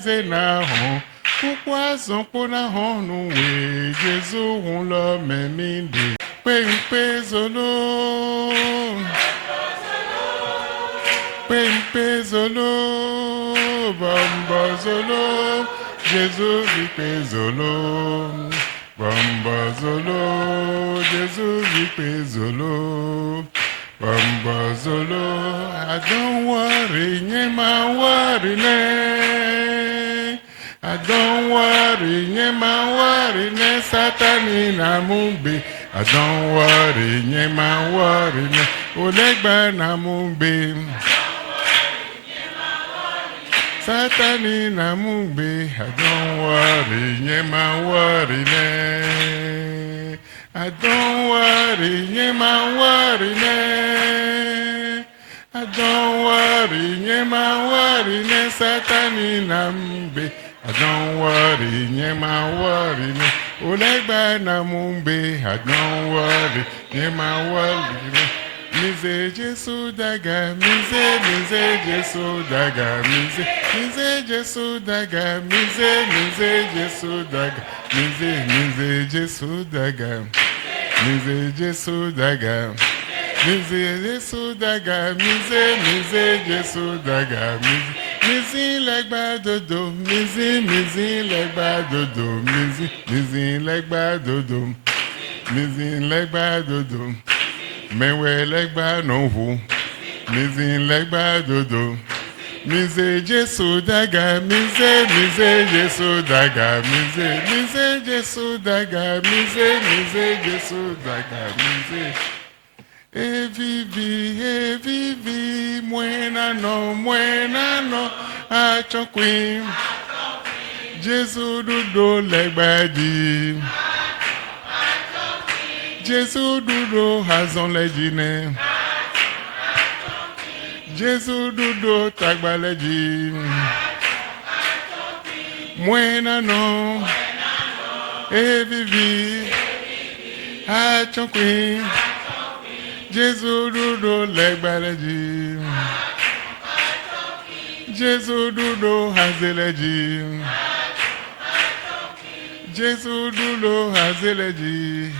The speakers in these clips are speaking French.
eze na hon. Pourquoi son pona hon nous Jésus on l'a même dit. Pempe zolo. Pempe zolo. Bamba zolo. Jésus vipe zolo. Bamba zolo. Jésus vipe zolo. Bamba zolo. I don't worry, nyema worry ne. I don't worry, nyema worry ne. Satani na mumbi. I don't worry, nyema worry ne. Olegba na mumbi. Satani na mumbi. I don't worry, nyema worry ne. I don't worry, nyema worry ne. I don't worry, nyema worry ne. Satani na mumbi. I don't worry, nyema worry ne. Olegba na mumbi. I don't worry, nyema worry ne. Mize Jesu daga, mize Jesu daga, mize Jesu daga, mize Jesu daga, mize Jesu daga, mize Jesu daga, mize Jesu daga, mize Jesu daga, mizi legba dodo, mizi legba dodo, mizi legba dodo, mizi legba dodo. Mewe legba novu, mizi legba dodo, mize Jesu daga, mize Jesu daga, mize Jesu daga, mize Jesu daga, mize. Evivi, muena no, achokwi, Jesu dudo legba di. Jésus dudo hazon lejine. Jésus dudo tagba leji. Muena no. Evivi. Achonkwi. Jésus dudo legba leji. Jésus dudo hazeleji. Jésus dudo hazeleji.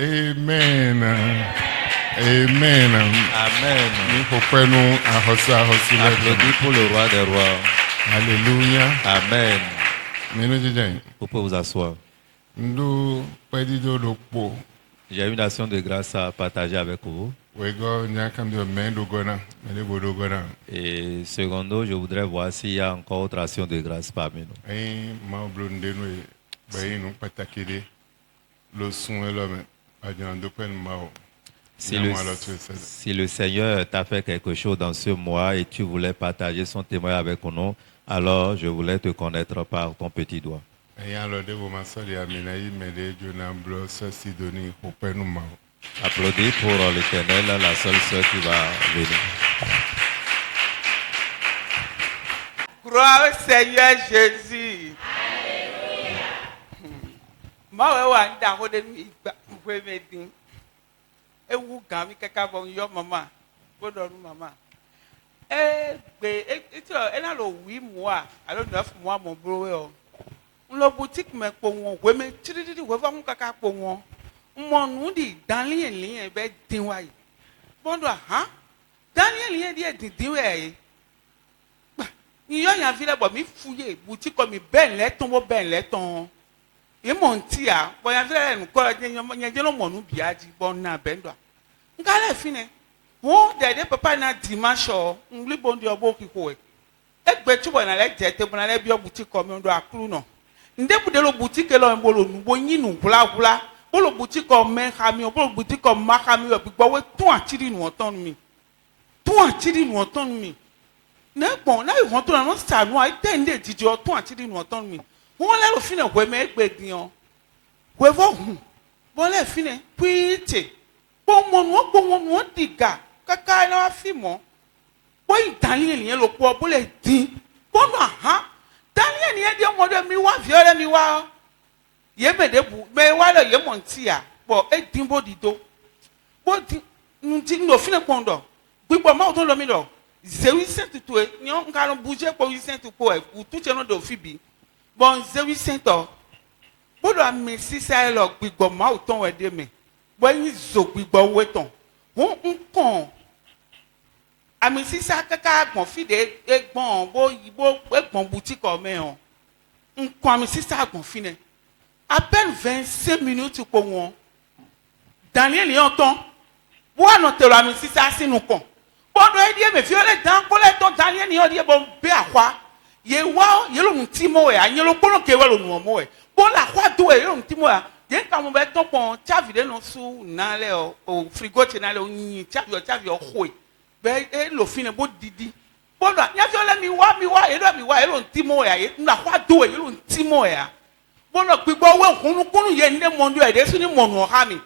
Amen. Amen. Amen. Applaudis pour le roi des rois. Alléluia. Amen. Vous pouvez vous asseoir. J'ai une action de grâce à partager avec vous. Et secondo, je voudrais voir s'il y a encore autre action de grâce parmi nous. Si le Seigneur t'a fait quelque chose dans ce mois et tu voulais partager son témoignage avec nous, alors je voulais te connaître par ton petit doigt. Applaudis pour l'Éternel, la seule sœur qui va venir. Gloire au Seigneur Jésus. Moi, ewu gami kaka bon yo mama bodo mama ena lo 8 mois alo 9 mois mon bro o nlo boutique me po won we me tiri we fa mu kaka po won mo nu di danlien lien be din wa yi bondo ha danlien lien di din we yi ni yo yan file bo mi fuye boutique ko mi ben le ton mo ben le ton e monti a bo yan file nu ko je no mo nu biaji bo na bendo ngale fine wo de papa na dimanche ngli bondi obo kiko e egbe tubo na le je te bona le bi boutique ko mi ndo akru no nde bude lo boutique lo mbolo nu bo yinu hula bolo boutique ko men khami bolo boutique ko ma khami o bi gbo we tun atiri nu oton mi ne gbon na ihon to na no sanu ai tende didi o tun atiri nu oton mi won le lo fine we me egbe din o we vo hu bo le fine pite gbogbo wọn dìgà kaka ẹ náà fi mọ́ bó Daniel yẹn ló pọ̀ bó lè dín bọ́nà àhán Daniel yẹn di ọmọdé mi wá fi ọ̀rẹ́ mi wá yé mèdè bu mẹ wá lọ yé mọ̀ ntí à pọ̀ ẹ dín bó dìdó bó dín ntí ní òfin ẹ̀ pọ̀ ndọ̀ gbígbọ́ máa tó lọ mi lọ 0800 tutu e nyo nka no bouger po 800 tutu e u tu che no do fibi bon 0800 bodo amesi sa lo gbigbo ma o ton we de me bo yin zo gbigbo we ton won nkan amesi sa kaka agbon fide egbon bo egbon boutique o me on nkan amesi sa agbon fine à peine 25 minutes pour moi Daniel y entend bois non te la amesi sa sinu kon bodo e die me fi ole dan ko le ton Daniel y odie bon be akwa ye wa ye lo ntimo e anyi lo kono ke wa lo nu mo e bon la kwa do e lo ntimo a ye ka mo be ton pon chavi de no su na le o frigo ti na le o yin chavi o khoi be e lo fine bo didi bodo ya fi ole mi wa e lo ntimo e ye na kwa do e lo ntimo e a bodo gbigbo we kunu ye nde mo ndo e de su ni mo nu ha mi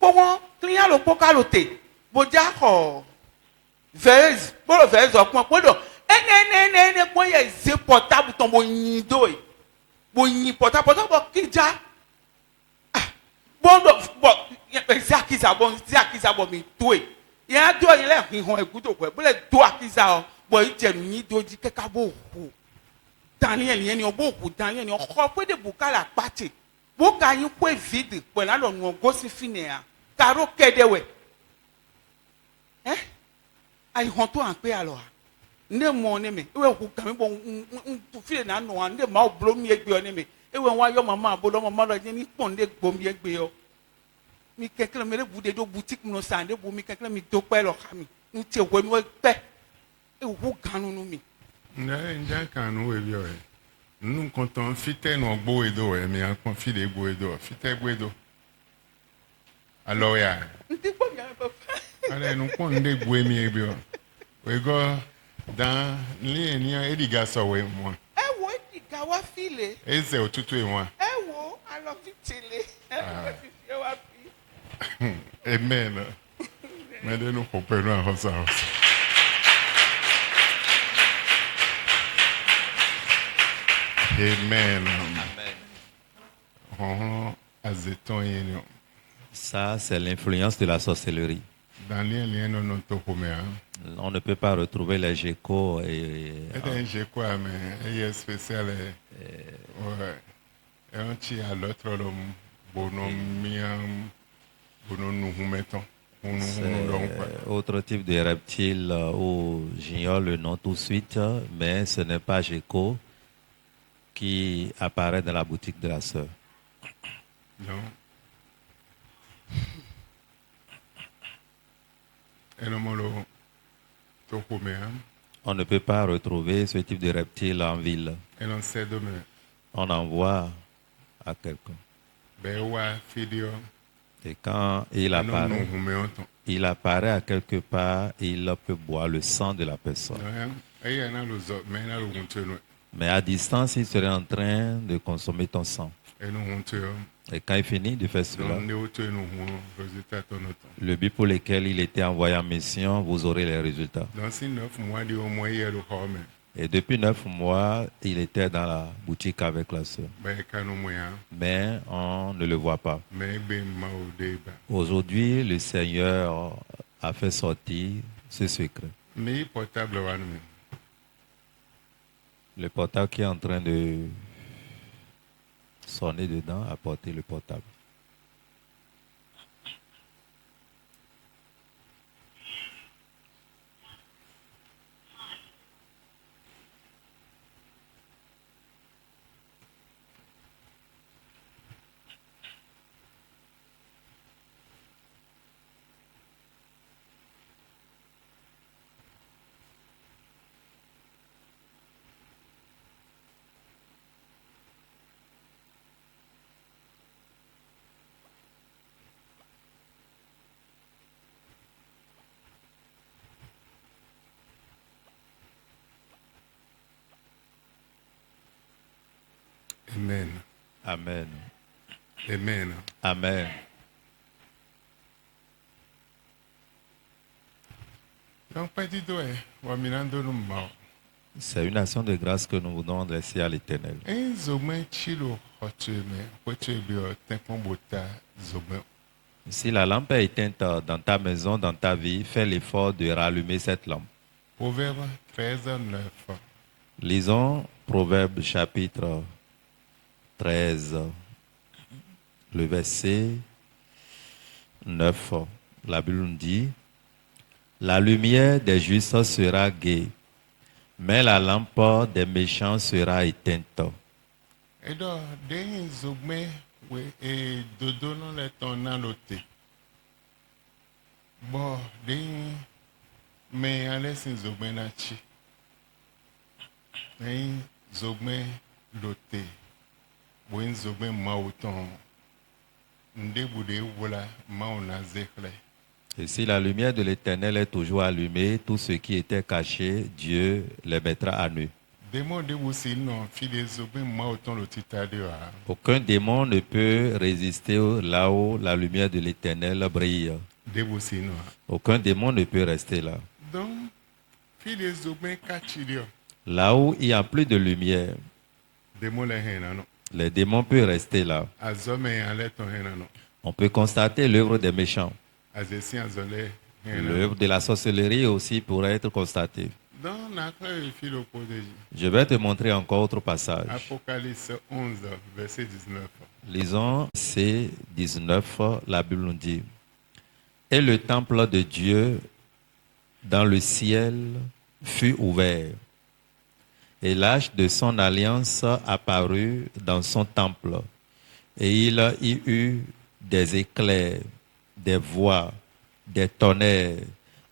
bo won client lo poka lo te bo ja ko vez bodo vez o pon bodo ene pon ye ze portable ton bo yin do e bo yin portable bo kija bodo bo akiza bo mi do e ya do yin le hihon egudo ko bo le do akiza o bo ijenu yin do ji keka bo ku Daniel yen ni obo ku Daniel ni o ko pe de bukala pati bo ka yin ko vide pe la lo nu go si fine a karo kedewe ai hon to an pe alo nde mo ne me ewe ku kan mi bo tu file na no an nde ma o blo mi egbe o ne me ewe wa yo mama abodo mama lo je ni pon de gbo mi egbe o mi kekele mere bude do boutique no sande bo mi kekele mi do pe lo ka mi ni ti we mi pe ewe ku ganu nu mi nja kanu we bi o nu konton fite no gbo edo e mi akon fide gbo edo fite gbo edo alo ya nti po mi pe ale nu kon de gbo mi e bi o we go dan li eniyan ediga so we mo wo ediga wa file eze otutu e won wo alo fitile e wa fi amen me de nu ko pelu an hosa hosa amen azeton yen Ça, c'est l'influence de la sorcellerie. Daniel yen no to ko me On ne peut pas retrouver les geckos et je quoi mais est spécial ouais et on ti à l'autre l'homme bonomiam bononu humeton autre type de reptile où j'ignore le nom tout de suite, mais ce n'est pas gecko qui apparaît dans la boutique de la sœur. Non. Et non, on ne peut pas retrouver ce type de reptile en ville. On envoie à quelqu'un. Et quand il apparaît à quelque part, il peut boire le sang de la personne. Mais à distance, il serait en train de consommer ton sang. Et quand il finit de faire cela, le but pour lequel il était envoyé en mission, vous aurez les résultats. Et depuis 9 mois, il était dans la boutique avec la sœur. Mais on ne le voit pas. Aujourd'hui, le Seigneur a fait sortir ce secret. Le portable qui est en train de sonner dedans, apporter le portable. Amen. Amen. Amen. Amen. C'est une action de grâce que nous voulons adresser à l'Éternel. Si la lampe est éteinte dans ta maison, dans ta vie, fais l'effort de rallumer cette lampe. Proverbe 13, 9. Lisons Proverbe chapitre 13, le verset 9. La Bible nous dit, « La lumière des justes sera gaie, mais la lampe des méchants sera éteinte. » Et donc, des zogme et dodo non les ton anoté. Bon, des mais allez sin zogme nachi. Des zogme loté. Bon zogme mauton. Nde boudé voilà mauna zekle. Et si la lumière de l'Éternel est toujours allumée, tout ce qui était caché, Dieu les mettra à nu. Démon de aussi non fide zogme mauton le titade wa. Aucun démon ne peut résister là où la lumière de l'Éternel brille. De aussi non. Aucun démon ne peut rester là. Donc fide zogme kachidio. Là où il n'y a plus de lumière, Démon les hena non. les démons peuvent rester là. Azome allait ton hena non. On peut constater l'œuvre des méchants. Azesi azole hena. L'œuvre de la sorcellerie aussi pourrait être constatée. Dans la fil opposé. Je vais te montrer encore autre passage. Apocalypse 11, verset 19. Lisons C 19, la Bible nous dit, « Et le temple de Dieu dans le ciel fut ouvert, et l'arche de son alliance apparut dans son temple, et il y eut des éclairs, des voix, des tonnerres,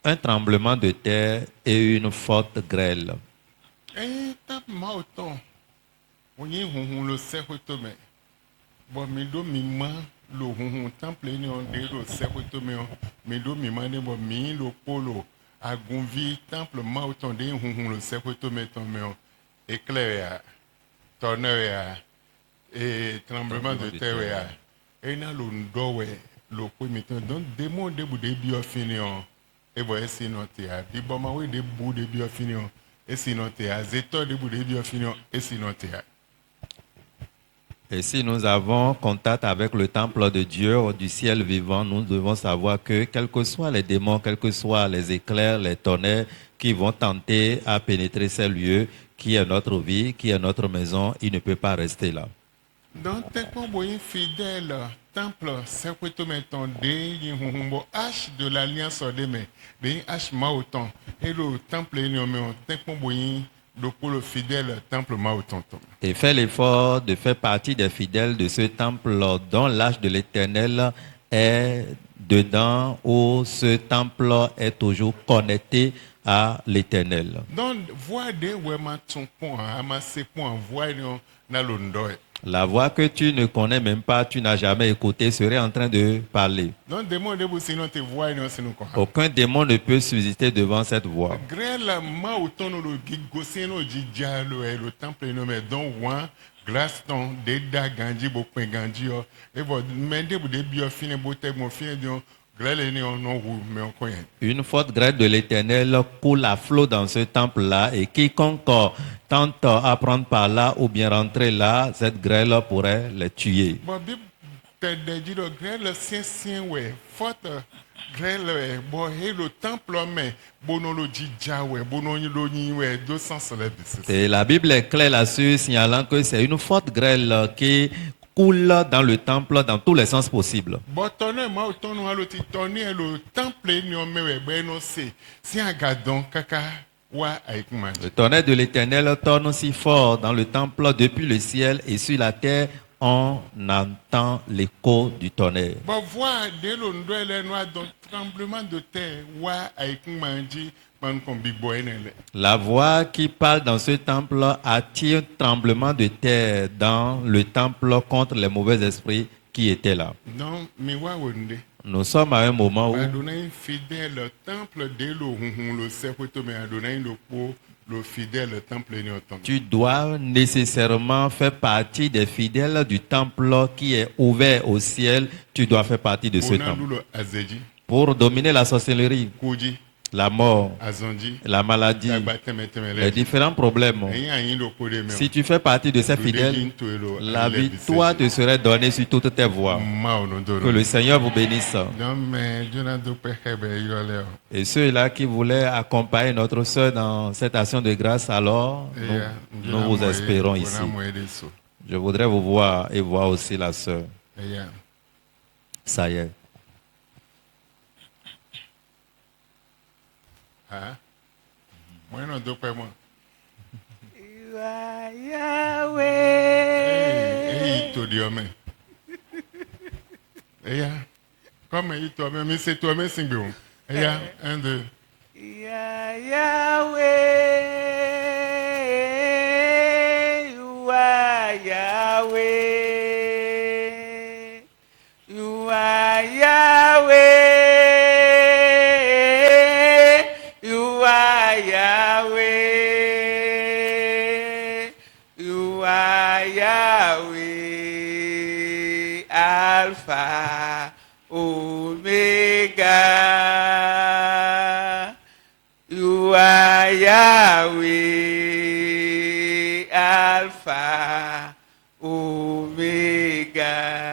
un tremblement de terre et une forte grêle. » Et tap mauton. On y le secretome. Bon, mais do mima le temple ni on de le secretome. Mais do mima ne bon mi le polo. A gonvi temple mauton de le secretome tombe. Éclair, tonnerre et tremblement de terre. Et na le ndowe le premier temps. Donc démon de bout de bio fini on. Et voilà sinon t'es à biboma oui de bout de bio fini on. Et sinon t'es à zéto de bout de bio fini on. Et sinon t'es à. Et si nous avons contact avec le temple de Dieu du ciel vivant, nous devons savoir que quels que soient les démons, quels que soient les éclairs, les tonnerres qui vont tenter à pénétrer ces lieux, qui est notre vie, qui est notre maison, il ne peut pas rester là. Donc, t'es comme un fidèle temple, c'est quoi tu mets ton dé, H de l'alliance de mes, des H maoton, et le temple est nommé, t'es comme le fidèle temple maoton. Et fait l'effort de faire partie des fidèles de ce temple dont l'âge de l'Éternel est dedans, où ce temple est toujours connecté à l'Éternel. Donc, voir des ouémas ton point, amasser point, voir dans l'ondoy. La voix que tu ne connais même pas, tu n'as jamais écouté, serait en train de parler. Donc, démon de vous sinon te voix sinon quoi. Aucun démon ne peut subsister devant cette voix. Grêle maoton le gigosino djalo le temple nommé donc ouan glace ton deda ganji bo point ganji et bon mende bu de bio fini bo te mon fini donc grêle ni on non mais on connaît. Une forte grêle de l'Éternel coule à flot dans ce temple-là et quiconque tente à prendre par là ou bien rentrer là, cette grêle pourrait les tuer. Bon Bible te dit le grêle sien ouais forte grêle bon et le temple mais bono lo djia ouais bono lo ni ouais 200 célèbres. Et la Bible est claire là-dessus, signalant que c'est une forte grêle qui coule dans le temple dans tous les sens possibles. Le tonnerre de l'Éternel tourne si fort dans le temple depuis le ciel et sur la terre, on entend l'écho du tonnerre. La voix qui parle dans ce temple attire un tremblement de terre dans le temple contre les mauvais esprits qui étaient là. Nous sommes à un moment où tu dois nécessairement faire partie des fidèles du temple qui est ouvert au ciel. Tu dois faire partie de ce temple. Pour dominer la sorcellerie, la mort, azonji la maladie, dagba tɛmɛtɛmɛ les différents problèmes. ɛyin anyi do ko de mɛ Si tu fais partie de ces fidèles, la victoire te serait donnée sur toutes tes voies. ma o no do Que le Seigneur vous bénisse. donc mɛ jona do pɛ xɛ bɛ yɔlɛ o Et ceux-là qui voulaient accompagner notre sœur dans cette action de grâce, alors nous vous espérons ici. Je voudrais vous voir et voir aussi la sœur. Ça y est. ah moi non do pɛ mo You are Yahweh. eyi to di ɔmɛ eya comme eyi to ɔmɛ mi se to ɔmɛ sin gbe o eya 1 2 Ya Yahweh. You are Yahweh. You are Yahweh. You are Yahweh. You are Yahweh. Alpha, Omega. You are Yahweh, Alpha, Omega.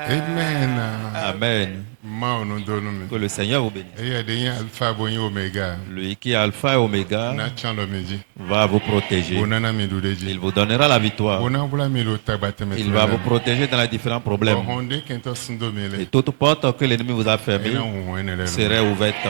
amen Amen. ma o no do no mi Que le Seigneur vous bénisse. eya de yin alpha bo yin omega Lui qui est Alpha et Oméga na tsan lɔ mi dzi va vous protéger. o nana mi do de Il dzi vous donnera la victoire. o na bula mi do tagba Il va vous tɛmɛtɛmɛ protéger dans les différents problèmes. ɔhɔn de kɛntɛ sun do mi Et lɛ toute porte que l'ennemi vous a fermée ena huhun ne lɛ serait ouverte.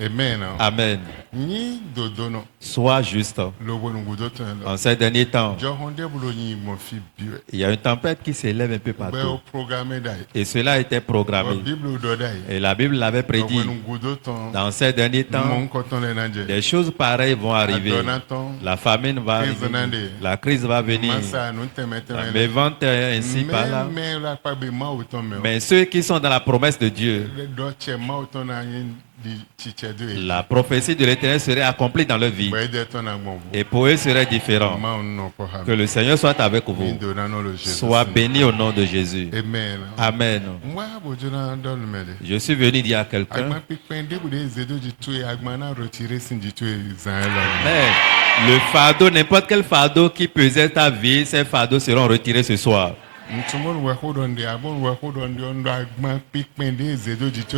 amen Amen. nyi dodo no Sois juste. lobo nugudo tɛn lɔ En ces derniers temps, jɔhɔn de bolo yin mɔ fi biɛ il y a une tempête qui s'élève un peu bɛ o partout. programme da yi Et cela était ɔ programmé. bible dɔ da yi Et la Bible l'avait prédit. lobo nugudo tɔn Dans ces derniers temps, mɔ nkɔtɔn lɛ na jɛ des choses pareilles vont arriver. adɔna tɔn La famine va Crise arriver. nande. La crise va venir. masa nu La tɛmɛtɛmɛ lɛ mévente ainsi par là. mɛ la kpa be ma o tɔn mɛ o Mais ceux qui sont dans la promesse de Dieu, dɔ cɛ ma o tɔn na ye di titsɛ do ye la prophétie de l'Éternel serait accomplie dans leur vie. bɛ de tɔn na gbɔn Et pour eux serait différent. ma o nɔ kɔ ha Que le Seigneur soit avec mi vous. donna n'o le Jésus Sois béni au nom de Jésus. amen Amen. moi bojona dɔ lu mɛ de Je suis venu dire à quelqu'un, agba pípẹ́ débu de zedo di to ye agba na retiré sin di to ye zan yɛ lɔ mais le fardeau, n'importe quel fardeau qui pesait ta vie, ces fardeaux seront retirés ce soir. ntumɔ nu wɛ ko dɔn de abo nu wɛ ko dɔn de ɔnu agba pípẹ́ de zedo di to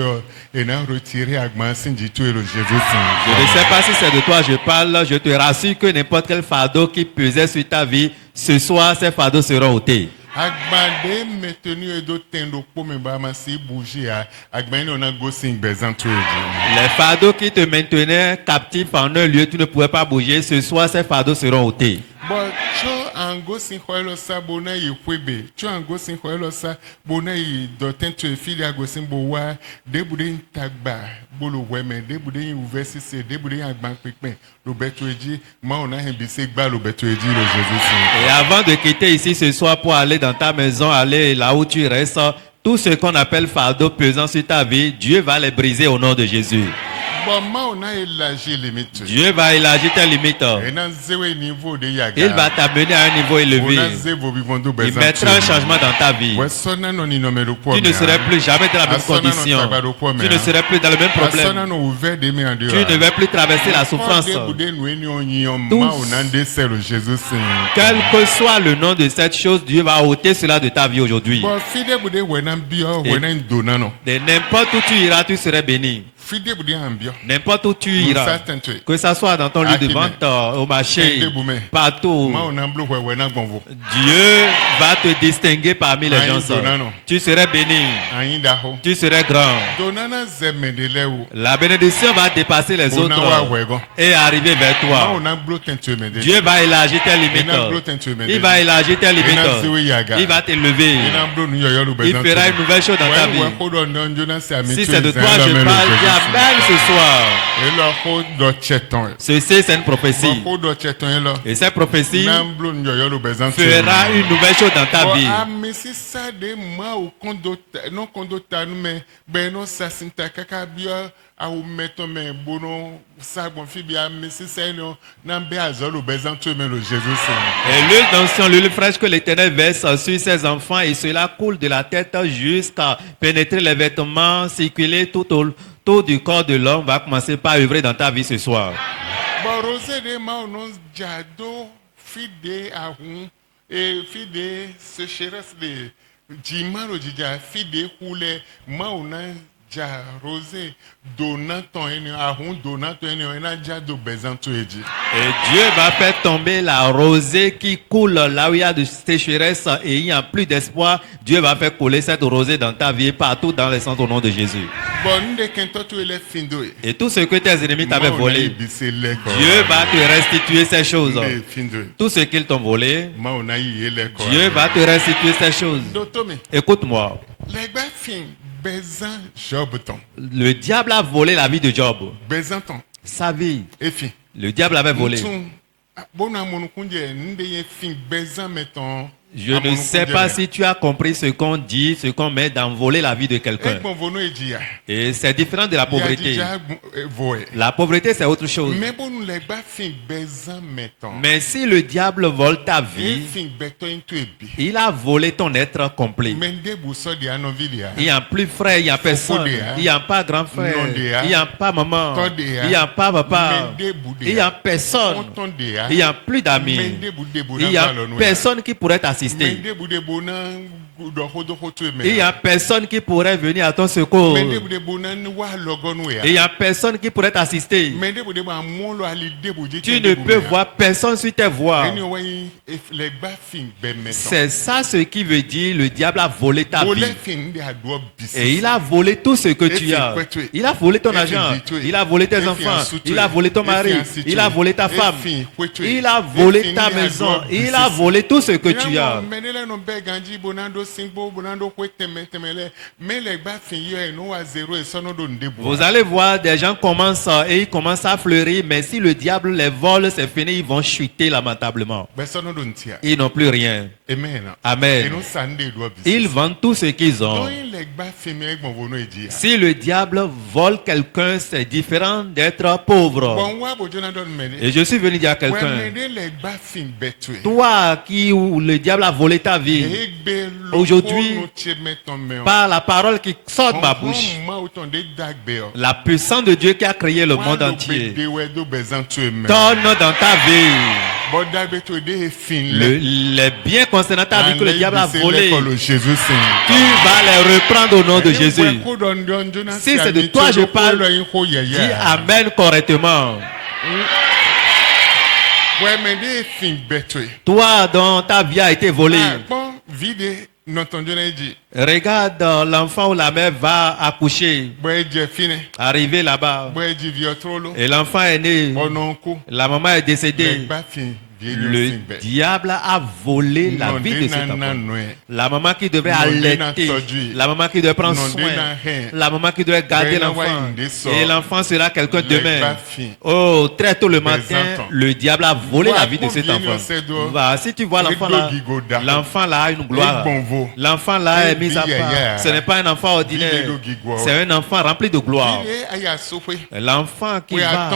ye ena retiré agba sin di to ye le Jésus Je ne sin. sais pas si c'est de toi je parle, je te rassure que n'importe quel fardeau qui pesait sur ta vie, ce soir, ces fardeaux seront ôtés. agba de maintenu ye do tɛn do kpo mi ba ma si bouger a agba yi na ɔna go sin gbɛzan to ye di. Les fardeaux qui te maintenaient captif en un lieu, tu ne pouvais pas bouger, ce soir, ces fardeaux seront ôtés. bɔn tso ango sin xɔ yɛ lɔ sa bo na yi ƒue be tso ango sin xɔ yɛ lɔ sa bo na yi dɔtɛn to ye fi de ago sin bo wa debu de ntagba bolo wɛmɛ debu de yin wuvɛ sise debu de yin agba pípẹ́ lo bɛ to ye dzi maawo na hɛn bi se gba lo bɛ to ye dzi le Jésus sin. Et avant de quitter ici ce soir pour aller dans ta maison, aller là où tu restes, tout ce qu'on appelle fardeau pesant sur ta vie, Dieu va les briser au nom de Jésus. bɔn maawo na élargi limite. Dieu va élargir tes limites. ena zewe niveau de yaga. Il va t'amener à un niveau élevé. ona ze bo bivɔn do Il gbɛzan mettra un changement dans ta vie. wɛ sɔnna nɔ ni nɔmɛ do kɔ Tu ne serais plus jamais dans la même condition. Tu ne serais plus dans le même asɔnna problème. nɔ ouvert de mi andi Tu ne vas plus traverser la souffrance. de nu ni ɔnyiyan maawo na de sɛ le Jésus sin. Quel que soit le nom de cette chose, Dieu va ôter cela de ta vie aujourd'hui. bɔn fide bu de wɛna biɔ wɛna donna nɔ De n'importe où tu iras, tu serais béni. fide bu de an biɔ. N'importe où tu iras. certain to ye. Que ça soit dans ton lieu de vente, au marché, partout. maawo na blo wɛ wɛna gbɔnfo. Dieu va te distinguer parmi les gens. Tu serais béni. anyi da hɔ. Tu serais grand. donnana zɛmɛ de lɛ o. La bénédiction va dépasser les ona wa autres wɛ gɔ. et arriver vers maawo toi. na blo tɛn to ye mɛ de. Dieu va élargir tes limites. ena blo tɛn to ye mɛ de. Il va élargir tes ena zewe limites. yaga. Il va t'élever. ena blo nu yɔyɔ lu Il bɛzan fera une nouvelle chose dans ta vie. wɛ ko dɔ nɔ jona se ami Si to c'est de ye toi zan je lɔ mɛ parle, le dis Amen ce soir. elɔ ko dɔ cɛ tɔn ye. Ceci, c'est une prophétie. ko dɔ cɛ tɔn ye lɔ. Et cette prophétie n'an blo nu yɔyɔ lu bɛzan to ye. fera une nouvelle chose dans ta vie. ami sisa de maawo kɔndo ta n'o kɔndo ta nu mɛ bɛn n'o sasinta kaka biɔ awo mɛtɔ mɛ bono sagbɔn fi bi ami sisa yi nɔ n'an bɛ azɔ lu bɛzan to ye mɛ le Jésus sin. Et l'huile d'onction, l'huile fraîche que l'Éternel verse sur ses enfants, et cela coule de la tête jusqu'à pénétrer les vêtements, circuler tout du corps de l'homme va commencer par œuvrer dans ta vie ce soir. Bon, rosé de maonos jado fide ahun et fide sécheresse de jimaro jija fide hule maona ja rosé donaton eni ahun donaton eni ena jado bezanto eji. Et Dieu va faire tomber la rosée qui coule là où il y a de sécheresse et il n'y a plus d'espoir. Dieu va faire couler cette rosée dans ta vie partout dans les centres au nom de Jésus. Bon, nde kento tu ele findo e. Et tout ce que tes ennemis t'avaient volé, bise leko. Dieu va te restituer ces choses. Nde findo e. Tout ce qu'ils t'ont volé, Maona yi eleko. Dieu va te restituer ces choses. Dotome. Écoute-moi, Legba fin bezan job ton. le diable a volé la vie de Job. Bezan ton. Sa vie, E fin. le diable avait volé. Bon amonukunje nde ye fin bezan meton. Je ne sais pas si tu as compris ce qu'on dit, ce qu'on met dans voler la vie de quelqu'un. Ekbon vono ejiya. Et c'est différent de la pauvreté. Ya voe. La pauvreté, c'est autre chose. Mais bon legba fin bezan meton. Mais si le diable vole ta E vie, fin beto into ebi. il a volé ton être complet. Mende buso di anovilia. Il n'y a plus frère, il n'y a personne. Il n'y a pas grand frère. Il n'y a pas maman. Il n'y a pas papa. Il n'y a personne. Il n'y a plus d'amis. Il n'y a personne qui pourrait t'assister. Il n'y a personne qui pourrait venir à ton secours. Il n'y a personne qui pourrait t'assister. Tu ne peux voir personne sur tes voies. C'est ça ce qui veut dire le diable a volé ta vie. Et il a volé tout ce que tu as. Il a volé ton argent. Il a volé tes enfants. Il a volé ton mari. Il a volé ta femme. Il a volé ta maison. Il a volé tout ce que tu as. Vous allez voir, des gens commencent et ils commencent à fleurir, mais si le diable les vole, c'est fini, ils vont chuter lamentablement. Ils n'ont plus rien. Amen. Ils vendent tout ce qu'ils ont. Si le diable vole quelqu'un, c'est différent d'être pauvre. Et je suis venu dire à quelqu'un, toi qui où le diable a volé ta vie, aujourd'hui, par la parole qui sort de ma bouche, la puissance de Dieu qui a créé le monde entier, donne dans ta vie les biens concernant ta vie que le diable a volé. Tu vas les reprendre au nom de Jésus. Si c'est de toi je parle, dis Amen correctement. Toi dont ta vie a été volée. Regarde, l'enfant ou la mère va accoucher, arriver là-bas, et l'enfant est né, la maman est décédée. Le diable a volé la vie de cet enfant. La maman qui devait allaiter, la maman qui devait prendre soin, la maman qui devait garder l'enfant. Et l'enfant sera quelqu'un demain. Oh, très tôt le matin, le diable a volé la vie de cet enfant. Va, si tu vois l'enfant là a une gloire. L'enfant là est mis à part. Ce n'est pas un enfant ordinaire. C'est un enfant rempli de gloire. L'enfant qui va,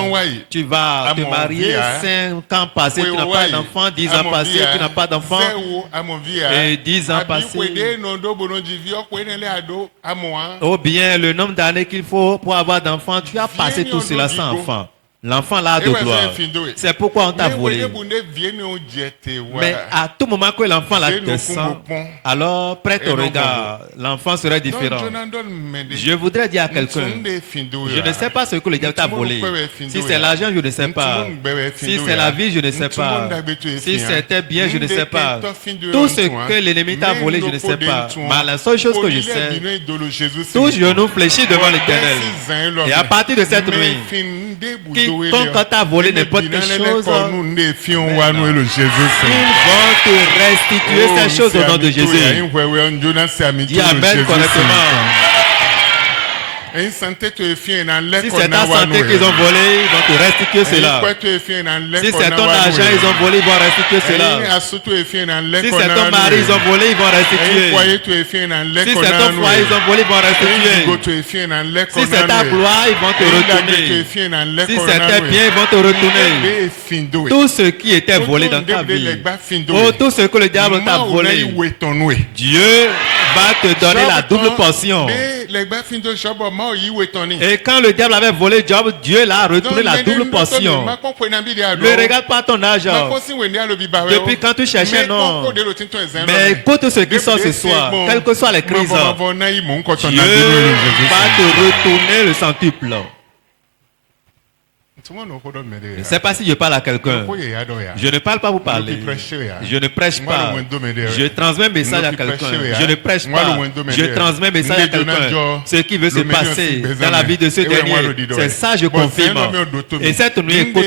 tu vas te marier 5 ans passés, tu n'as pas d'enfant, 10 ans passés, tu n'as pas d'enfant, et 10 ans passés. Ou bien le nombre d'années qu'il faut pour avoir d'enfant, tu as passé tout cela sans enfant. L'enfant là a de gloire. C'est pourquoi on t'a volé. Mais à tout moment que l'enfant là descend, alors prête au regard, l'enfant serait différent. Je voudrais dire à quelqu'un, je ne sais pas ce que le diable t'a volé. Si c'est l'argent, je ne sais pas. Si c'est la vie, je ne sais pas. Si c'était bien, je ne sais pas. Tout ce que l'ennemi t'a volé, je ne sais pas. Mais la seule chose que je sais, tous genoux fléchis devant l'Éternel. Et à partir de cette nuit, quiconque t'a volé n'importe quelle chose, ils vont te restituer ces choses au nom de Jésus. Dis Amen correctement. Si c'est ta santé qu'ils ont volé, ils vont te restituer cela. Si c'est ton argent, ils ont volé, ils vont restituer cela. Si c'est ton mari, ils ont volé, ils vont restituer. Si c'est ton foyer, ils ont volé, ils vont restituer. Si c'est ta gloire, ils vont te retourner. Si c'est tes biens, ils vont te retourner. Tout ce qui était volé dans ta vie, oh, tout ce que le diable t'a volé, Dieu va te donner la double portion. les gars fin de job ma yi wetoni. Et quand le diable avait volé Job, Dieu l'a retourné la double portion. Ne regarde pas ton âge. Depuis quand tu cherchais, non. Mais écoute ce qui sort ce soir, quelles que soient les crises. Dieu va te retourner le centuple. Je ne sais pas si je parle à quelqu'un. Je ne parle pas vous parler. Je ne prêche pas. Je transmets un message à quelqu'un. Je ne prêche pas. Je transmets un message à quelqu'un. Ce qui veut se passer dans la vie de ce dernier, c'est ça je confirme. Et cette nuit, écoute,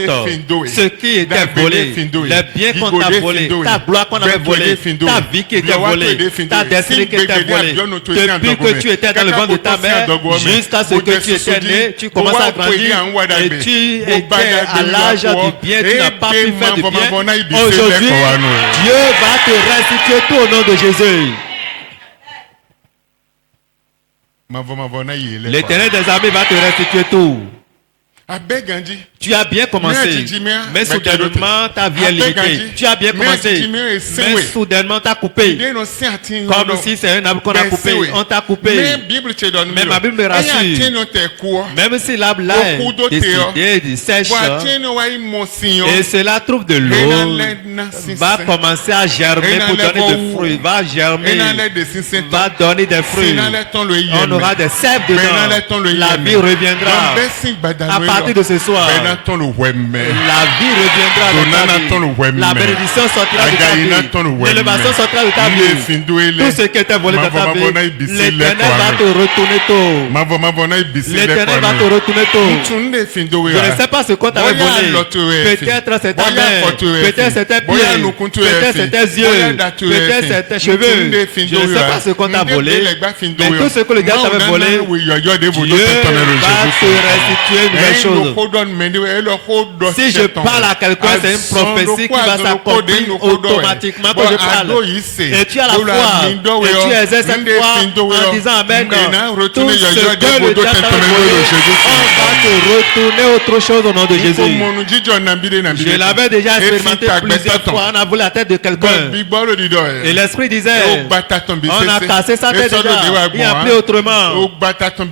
ce qui était volé, les biens qu'on t'a volé, ta gloire qu'on avait volée, ta vie qui était volée, ta destinée qui était volée, depuis que tu étais dans le ventre de ta mère, jusqu'à ce que tu étais né, tu commences à grandir et tu étais à l'âge du bien, tu n'as pas pu faire du bien. Aujourd'hui, Dieu va te restituer tout au nom de Jésus. L'Éternel des armées va te restituer tout. Tu as bien commencé, mais soudainement ta vie est limitée. Tu as bien commencé, mais soudainement tu as coupé. Comme si c'est un arbre qu'on a coupé, on t'a coupé. Mais ma Bible me rassure, même si l'arbre là est décidé, sèche, et cela trouve de l'eau, va commencer à germer pour donner des fruits, va germer, va donner des fruits. On aura des sèves dedans, la vie reviendra. À partir de ce soir, la vie reviendra de ta vie. La bénédiction sortira de ta vie. L'élévation sortira de ta vie. Tout ce qui était volé de ta vie, l'Éternel va te retourner tout. L'Éternel va te retourner tout. Je ne sais pas ce qu'on t'avait volé. Peut-être c'est ta mère, peut-être c'est tes pieds, peut-être c'est tes yeux, peut-être c'est tes cheveux. Je ne sais pas ce qu'on t'a volé, mais tout ce que le diable t'avait volé, Dieu va te restituer une nouvelle chose. Si je parle à quelqu'un, c'est une prophétie qui va s'accomplir automatiquement quand je parle. Et tu as la foi, et tu exerces cette foi en disant Amen. Tout ce que le diable t'a volé, on va te retourner autre chose au nom de Jésus. Je l'avais déjà expérimenté plusieurs fois. On a volé la tête de quelqu'un. Et l'esprit disait, on a cassé sa tête déjà. Il n'y a plus autrement.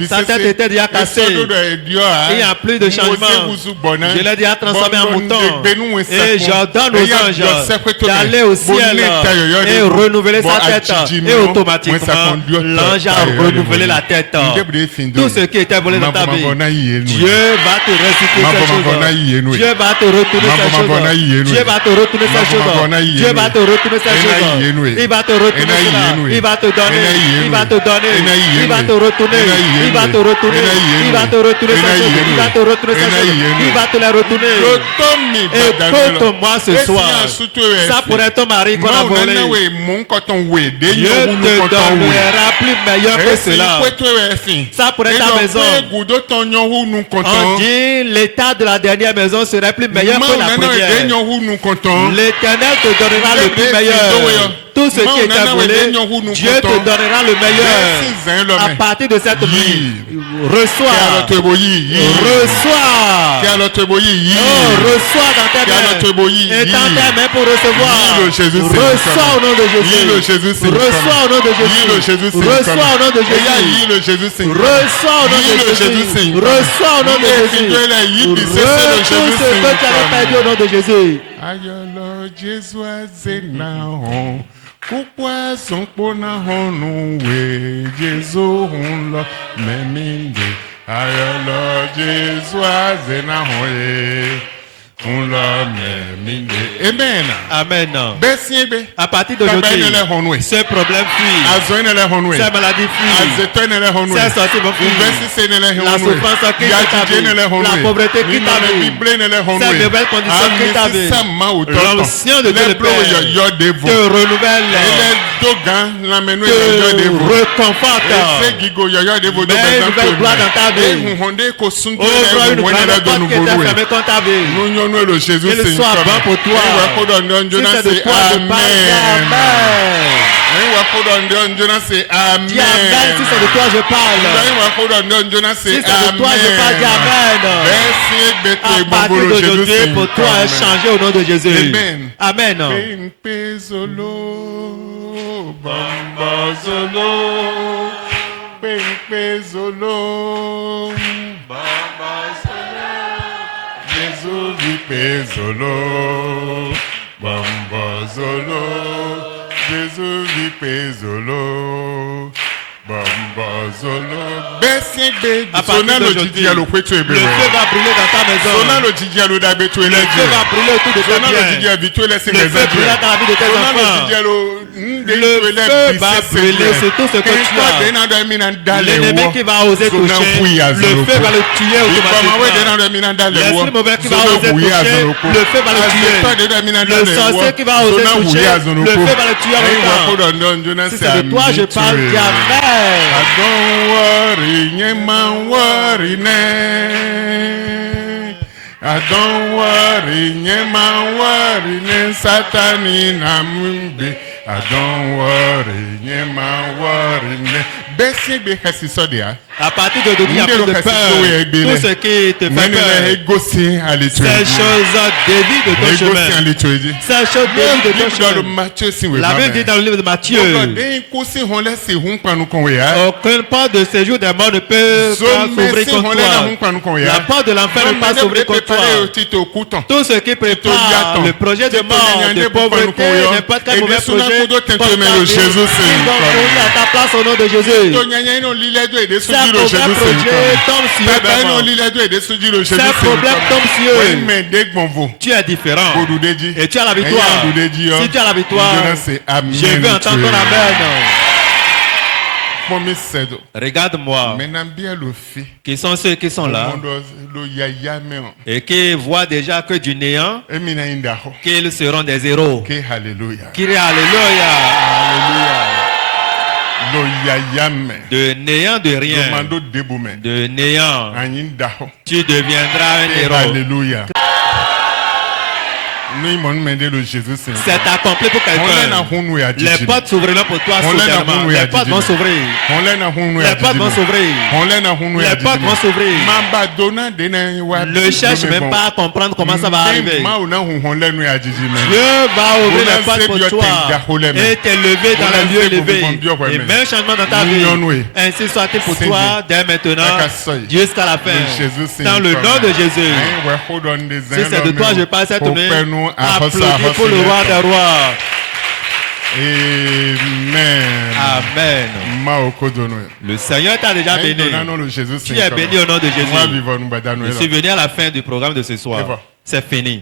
Sa tête était déjà cassée. Il n'y a plus de changement. Je l'ai déjà transformé en mouton. Et j'ordonne aux anges d'aller au ciel et renouveler sa tête. Et automatiquement, l'ange a renouvelé la tête. Tout ce qui était volé dans ta vie, Dieu va te restituer ces choses. Dieu va te retourner ces choses. Dieu va te retourner ces choses. Dieu va te retourner ces choses. Il va te retourner cela. Il va te donner. Il va te donner. Il va te retourner. Il va te retourner. Il va te retourner ces choses. Il va te retourner ces choses. Il va te les retourner. Écoute-moi ce soir. Ça pourrait être ton mari qu'on a volé. Dieu te donnera plus meilleur que cela. Ça pourrait être ta maison. On dit l'état de la dernière maison serait plus meilleur que la première. L'Éternel te donnera le plus meilleur. Tout ce qui est volé, Dieu te donnera le meilleur. À partir de cette nuit, reçois. Reçois. Reçois dans tes mains. Et dans tes mains pour recevoir. Reçois au nom de Jésus. Reçois au nom de Jésus. Reçois au nom de Jésus. Reçois au nom de Jésus. Reçois au nom de Jésus. Reçois tout ce que tu avais perdu au nom de Jésus. Ayolo Jésus azenao kukwa sonkpona honuwe Jésus hunlo meminde ayolo Jésus azenao Amen. Amen. Besiebe. À partir d'aujourd'hui, ce problème fuit. Cette maladie fuit. Cette sortie va fuir. La souffrance quitte ta vie. La pauvreté quitte ta vie. Cette nouvelle condition quitte ta vie. L'onction de Dieu le Père te renouvelle. Te reconforte. Mets une nouvelle gloire dans ta vie. Ouvre une grande porte qui était fermée contre ta vie. Qu'il soit bon pour toi. Si c'est de toi je parle, Amen. Dis Amen si c'est de toi je parle. Si c'est de toi je parle, dis Amen. À partir d'aujourd'hui, pour toi est changé au nom de Jésus. Amen. Amen. vipe zolo. Bamba zolo. Jésus vipe zolo. Bamba zolo. Jésus vipe zolo. Bamba zolo. Bessie be. À partir d'aujourd'hui, le feu va brûler dans ta maison. Le feu va brûler autour de ta bien. Le feu brûlera dans la vie de tes enfants. Le feu va brûler sur tout ce que tu as. L'ennemi qui va oser toucher, le feu va le tuer automatiquement. L'esprit mauvais qui va oser toucher, le feu va le tuer. Le sorcier qui va oser toucher, le feu va le tuer en même temps. Si c'est de toi je parle, dis amen. I don't worry, nyeman worry ne. I don't worry, nyeman worry ne. Satani na mumbi. I don't worry, nyeman worry ne. Bessie be hasisodia. À partir d'aujourd'hui, il n'y a plus de peur. Tout ce qui te fait peur, ces choses dévient de ton chemin. Ces choses dévient de ton chemin. La Bible dit dans le livre de Matthieu, aucun pas de séjour des morts ne peut pas s'ouvrir contre toi. La porte de l'enfer ne peut pas s'ouvrir contre toi. Tout ce qui prépare le projet de mort, de pauvreté, n'importe quel mauvais projet, ils vont mourir à ta place au nom de Jésus. Ces problèmes tombent sur eux. Tu es différent. Et tu as la victoire. Si tu as la victoire, je veux entendre ton amen. Regarde-moi. Qui sont ceux qui sont là et qui voient déjà que du néant, qu'ils seront des héros. Qui alléluia. De néant, de rien, de néant, tu deviendras un héros. Alléluia. C'est accompli pour quelqu'un. Les portes s'ouvriront pour toi soudainement. Les portes vont s'ouvrir. Les portes vont s'ouvrir. Les portes vont s'ouvrir. Ne cherche même pas à comprendre comment ça va arriver. Dieu va ouvrir les portes pour toi et t'élever dans les lieux élevés. Et même changement dans ta vie. Ainsi soit-il pour toi dès maintenant jusqu'à la fin. Dans le nom de Jésus. Si c'est de toi je parle cette main. Applaudis pour le roi des rois. Amen. Le Seigneur t'a déjà béni. Tu es béni au nom de Jésus. Je suis venu à la fin du programme de ce soir. C'est fini.